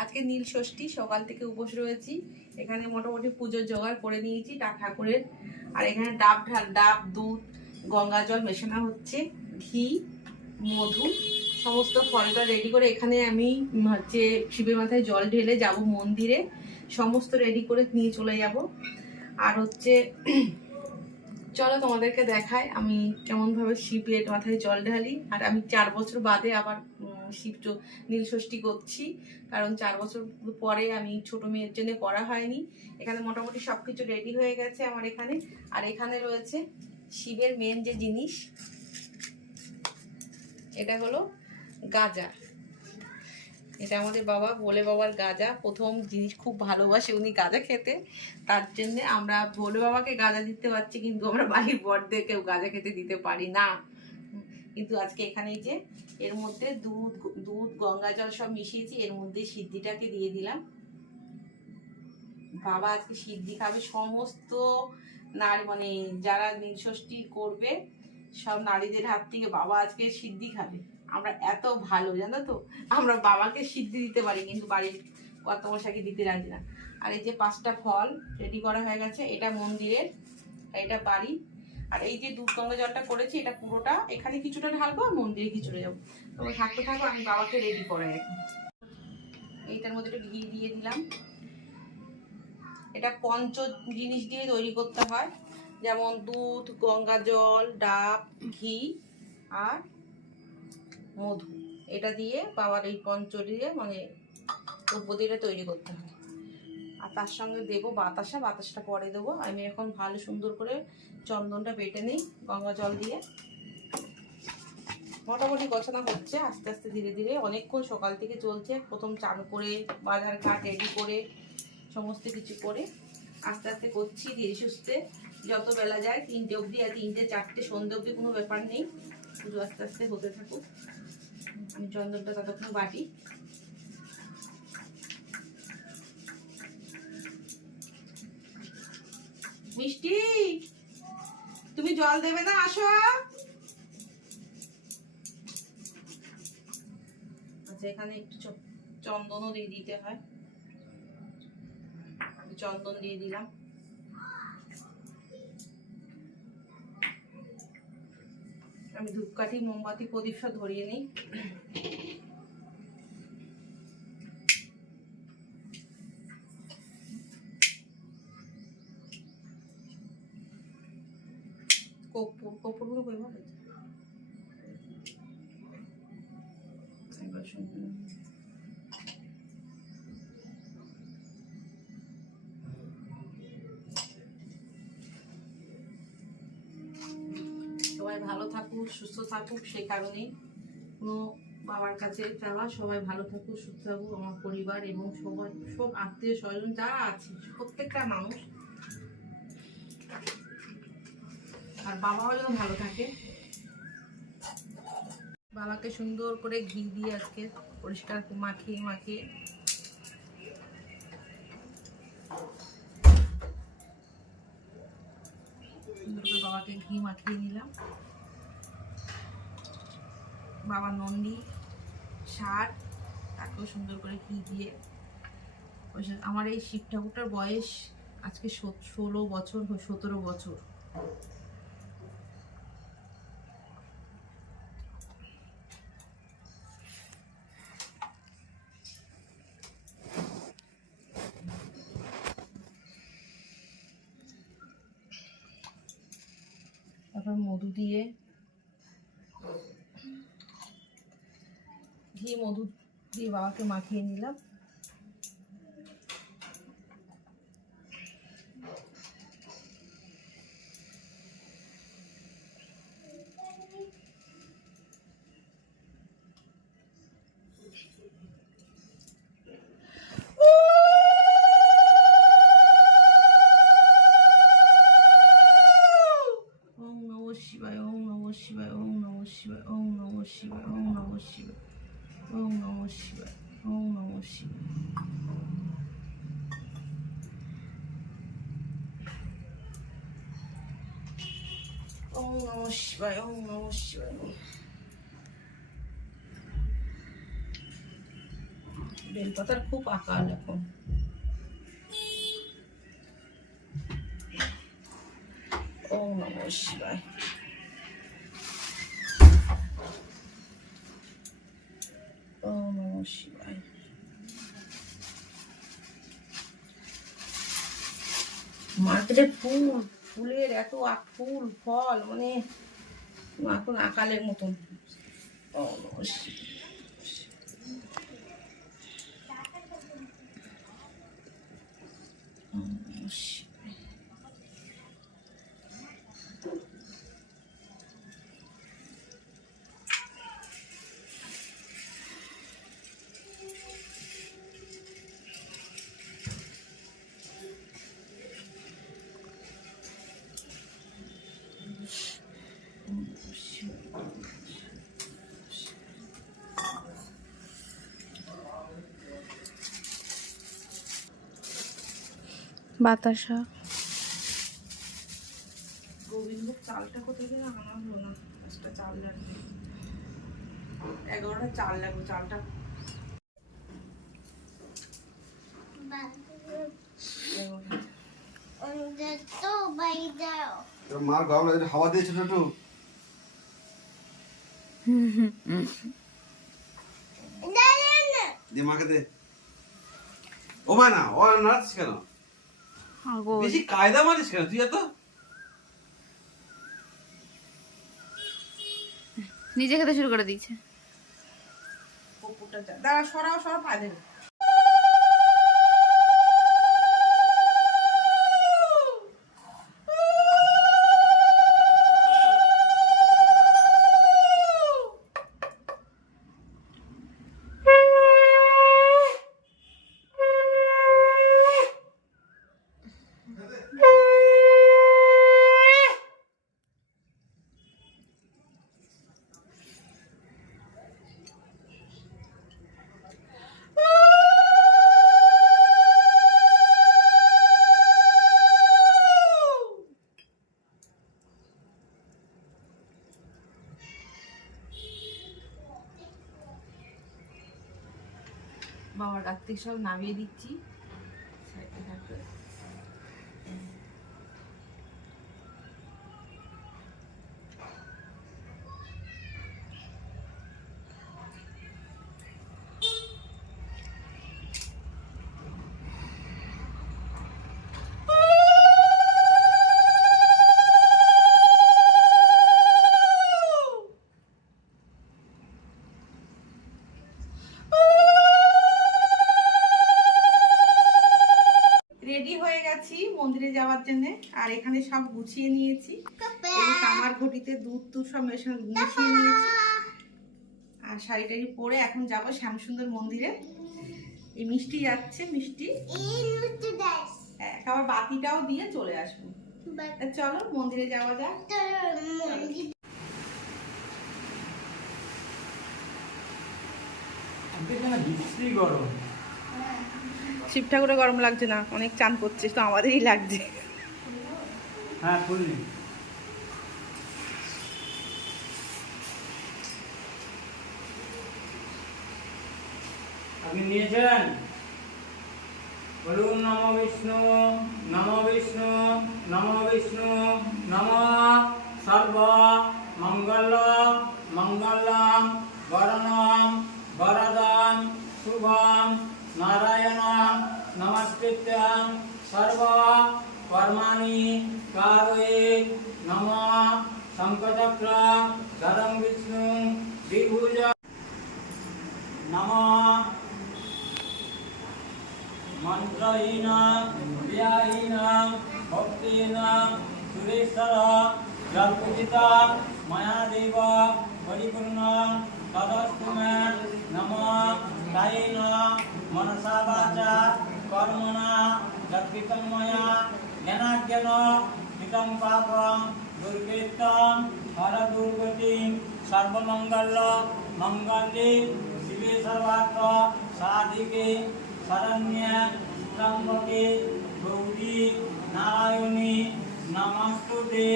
আজকে নীল ষষ্ঠী, সকাল থেকে উপোস রয়েছি। এখানে মোটামুটি পুজোর জোগাড় করে নিয়েছি ঠাকুরের। আর এখানে ডাব, দুধ, গঙ্গা জল মেশানো হচ্ছে, ঘি, মধু, সমস্ত ফলটা রেডি করে এখানে আমি হচ্ছে শিবের মাথায় জল ঢেলে যাব মন্দিরে, সমস্ত রেডি করে নিয়ে চলে যাব। আর হচ্ছে চলো তোমাদেরকে দেখায় আমি কেমনভাবে শিবের মাথায় জল ঢালি। আর আমি 4 বছর বাদে আবার শিব নীল ষষ্ঠী করছি, কারণ 4 বছর পরে আমি ছোট মেয়ের জন্য করা হয়নি। এখানে মোটামুটি সবকিছু রেডি হয়ে গেছে আমার এখানে। আর এখানে রয়েছে শিবের মেন যে জিনিস, এটা হলো গাজা। এটা আমাদের বাবা ভোলে বাবার গাজা, প্রথম জিনিস, খুব ভালোবাসে উনি গাজা খেতে। তার জন্য আমরা ভোলে বাবাকে গাজা দিতে পারছি, কিন্তু আমরা বাড়ির বড়দেরকেও গাজা খেতে দিতে পারি না। কিন্তু আজকে এখানে যে এর মধ্যে দুধ গঙ্গা জল সব মিশিয়েছি, এর মধ্যে সিদ্ধিটাকে দিয়ে দিলাম। বাবা আজকে সিদ্ধি খাবে, সমস্ত নারী মানে যারা নীলষষ্ঠী করবে সব নারীদের হাত থেকে বাবা আজকে সিদ্ধি খাবে। আমরা এত ভালো, জানো তো, আমরা বাবাকে সিদ্ধি দিতে পারি কিন্তু বাড়ির কর্তামশাইকে দিতে রাজি না। আর এই যে 5টা ফল রেডি করা হয়ে গেছে, এটা মন্দিরের, এটা বাড়ি। আর এই যে দুধ গঙ্গা জলটা করেছি, এটা পুরোটা এখানে কিছুটা ঢালবো আর মন্দিরে কিছুটা যাবো। তোমরা থাকতে থাকো, আমি বাবাকে রেডি করাই। এখন এইটার মধ্যে একটু ঘি দিয়ে দিলাম। এটা পঞ্চ জিনিস দিয়ে তৈরি করতে হয়, যেমন দুধ, গঙ্গা জল, ডাব, ঘি আর মধু। এটা দিয়ে বাবার এই পঞ্চ দিয়ে মানে দ্রব্য দিয়ে তৈরি করতে হয়। আর তার সঙ্গে দেবো বাতাসটা পরে দেবো। আমি এখন ভালো সুন্দর করে চন্দনটা বেটে নিই গঙ্গা জল দিয়ে। মোটামুটি গোছানো হচ্ছে আস্তে আস্তে ধীরে ধীরে, অনেকক্ষণ সকাল থেকে চলছে। প্রথম চান করে বাজার ঘাট রেডি করে সমস্ত কিছু করে আস্তে আস্তে করছি ধীরে সুস্থে। যত বেলা যায় 3টে অবধি, আর 3টে 4টে সন্ধ্যে অবধি কোনো ব্যাপার নেই, শুধু আস্তে আস্তে হতে থাকুক। আমি চন্দনটা ততক্ষণ বাটি। মিষ্টি, তুমি জল দেবে না? আসো। আচ্ছা, এখানে একটু চন্দনও দিয়ে দিতে হয়, চন্দন দিয়ে দিলাম। আমি ধূপকাঠি, মোমবাতি, প্রদীপ সব ধরিয়ে নিই। কপুরগুলো কই ভাবে সবাই ভালো থাকুক, সুস্থ থাকুক, সেই কারণেই কোনো বাবার কাছে চাওয়া সবাই ভালো থাকুক, সুস্থ থাকুক, আমার পরিবার এবং সবাই, সব আত্মীয় স্বজন যারা আছে, প্রত্যেকটা মানুষ। আর বাবাও যেন ভালো থাকে। বাবাকে সুন্দর করে ঘি দিয়ে আজকে পরিষ্কার মাখিয়ে মাখিয়ে সুন্দর করে বাবাকে ঘি মাখিয়ে নিলাম। বাবা নন্দী ষাট, তাকেও সুন্দর করে ঘি দিয়ে। আমার এই শিব ঠাকুরটার বয়স আজকে 16 বছর, 17 বছর। তারপর মধু দিয়ে, ঘি মধু দিয়ে বাবাকে মাখিয়ে নিলাম। শিবায়, ওম নমঃ শিবায়, ওম নমঃ শিবায়, ওম নমঃ শিবায়, ওম নমঃ শিবায়, ওম নমঃ শিবায়, ওম নমঃ শিবায়। ওম নমঃ শিবায়, ওম নমঃ শিবায়। বেলপাতার খুব আকাল এখন। ওম নমঃ শিবায়। ওম নমঃ শিবায়। মার্কেটে ফুলের এত ফুল ফল মানে এখন আকালের মতন। ওম নমঃ শিবায়। ওম নমঃ শিবায়। বাতাসা গোবিন্দ চালটা কোথায় গেলে আনা হলো না। 5টা চাল লাগবে, 11টা চাল লাগবে। চালটা মার গরম লাগে, হাওয়া দিয়েছিল একটু। দে মাকে দে। ও মা না, ও নাচছিস কেন? বেশি কায়দা মারিস কেন তুই? এত নিজে খেতে শুরু করে দিয়েছে। দাঁড়া, সরাও পা দেবে। বাবার কার্তিক সব নামিয়ে দিচ্ছি। রেডি হয়ে গেছি মন্দিরে যাওয়ার জন্য। আর এখানে সব গুছিয়ে নিয়েছি। এই তামার ঘটিতে দুধ সব মিশিয়ে নিয়েছি। আর শাড়ি টাড়ি পরে এখন যাব শ্যামসুন্দর মন্দিরে। এই মিষ্টি যাচ্ছে, মিষ্টি আবার বাতিটাও দিয়ে চলে আসবো। চলো মন্দিরে যাওয়া যাক। শিব ঠাকুরের গরম লাগছে না, অনেক চান করছে, তো আমাদেরই লাগছে। হ্যাঁ খুললি। আপনি নিয়েছেন? বলুন নম বিষ্ণু নম বিষ্ণু নম বিষ্ণু নম সর্ব মঙ্গল মঙ্গলম বরণম বরদম শুভম নারায়ণ নমস্কৃত্যং সর্ব কর্মাণি কারয়েৎ নম শঙ্খচক্র ধরং বিষ্ণু দ্বিভুজ নম মন্ত্রহীন ক্রিয়াহীন ভক্তিহীন সুরেশ্বর জল্পূজিত ময়া দেব পরিপূর্ণ তদস্তু মে নম কায়েন মনসা বাচা কর্মণা যৎকৃতং ময়া জ্ঞানাজ্ঞান কৃতং পাপং দুর্কৃতং হর দুর্গতিং সর্বমঙ্গল মঙ্গলে শিবে সর্বার্থ সাধিকে শরণ্যে ত্র্যম্বকে গৌরী নারায়ণী নমস্তুতে।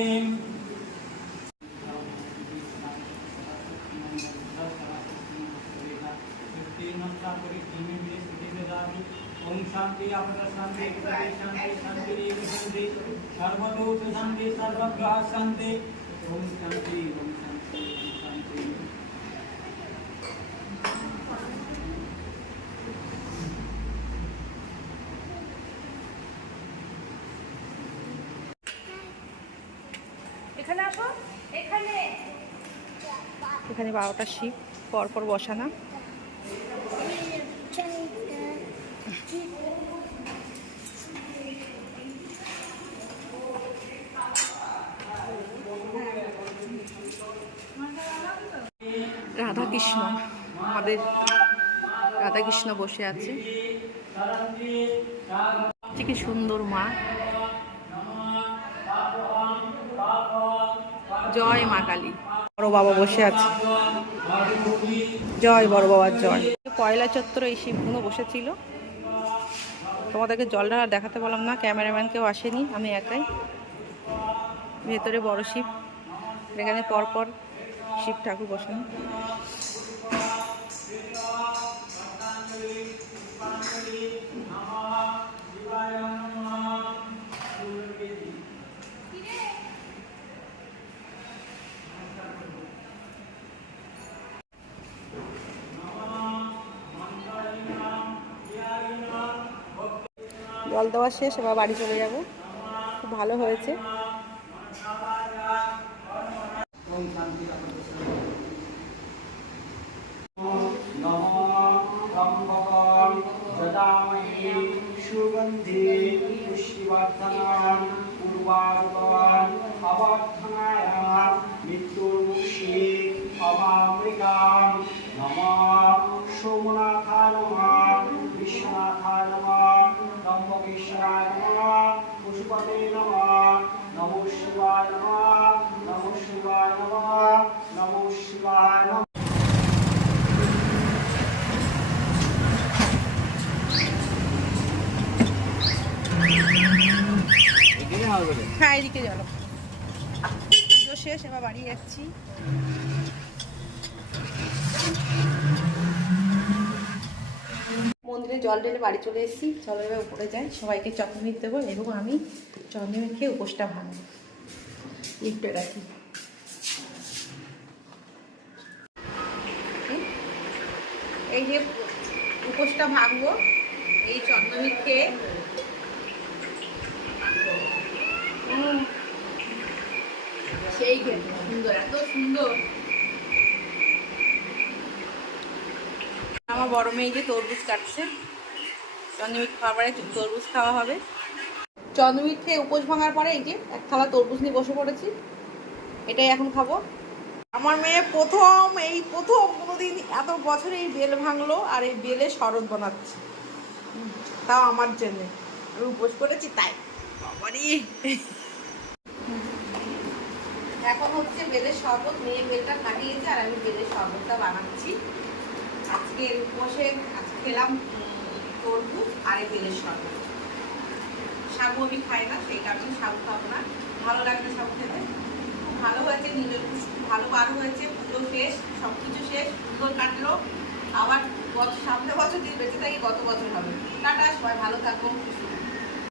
शांति अपना शांति पृथ्वी शांति शांति रेव शांति सर्वदोष शांति सर्वग्रह शांति ओम शांति ओम शांति ओम शांति। এখানে আসো, এখানে এখানে 12টা শিব পরপর বসানো। রাধা কৃষ্ণ, আমাদের রাধা কৃষ্ণ বসে আছে। কি সুন্দর মা। জয় মা কালী। বড় বাবা বসে আছে। জয় বড় বাবার জয়। পয়লা চত্বরে এই শিবগুলো বসেছিল। তোমাদেরকে জল ঢালা দেখাতে পারলাম না, ক্যামেরাম্যান কেউ আসেনি, আমি একাই। ভেতরে বড় শিব, এখানে পরপর শিব ঠাকুর বসেন। জল দেওয়া শেষ, এবার বাড়ি চলে যাব। খুব ভালো হয়েছে। सुगंधि पुष्टिवर्धनां पूर्वार्धवान् अवर्धनायां मृत्युर्मुक्षी अमामृगां नमः सोमनाथाय नमः विश्वनाथाय नमः त्र्यंबकेश्वराय नमः पुष्पते नमः नमो शिवाय नमः नमो शिवाय नमः नमो शिवाय नमः। হ্যাঁ, এদিকে চলো। পুজো শেষ, এবার বাড়ি যাচ্ছি। মন্দিরে জল ঢেলে বাড়ি চলে এসেছি। চলো এবার উপরে যাই, সবাইকে চন্দ্রমিত দেবো এবং আমি চন্দ্রমিত খেয়ে উপোসটা ভাঙবো। লিফটে রাখি। এই যে উপোসটা ভাঙবো এই চন্দ্রমিত খেয়ে। সেই খেতে সুন্দর, এত সুন্দর। আমার বড় মেয়ে যে তরমুজ কাটছে, চন্দ্রমিত খাবারে তরমুজ খাওয়া হবে। চন্দ্রমিত খেয়ে উপোস ভাঙার পরে এই যে এক থালা তরমুজ নিয়ে বসে পড়েছি, এটাই এখন খাবো। আমার মেয়ে প্রথম কোনোদিন এত বছরে এই বেল ভাঙলো, আর এই বেলে শরবত বানাচ্ছে, তাও আমার জন্য। আমি উপোস করেছি তাই। বাবারি, এখন হচ্ছে বেলের শরবত। মেয়ে বেলটা কাটিয়েছে আর আমি বেলের শরবতটা বানাচ্ছি। আজকের উপোসে খেলাম তরমুজ আর এই বেলের শরবত। সাবু আমি খাই না, সেই কারণে সাবু খাবো না, ভালো লাগবে সাবু খেতে। খুব ভালো হয়েছে, নিজের ভালো বার হয়েছে। পুজো শেষ, সব কিছু শেষ, পুজো কাটলো। আবার সামনে বছর দিন বেঁচে থাকি, গত বছর হবে। টাটা, সবাই ভালো থাকবো।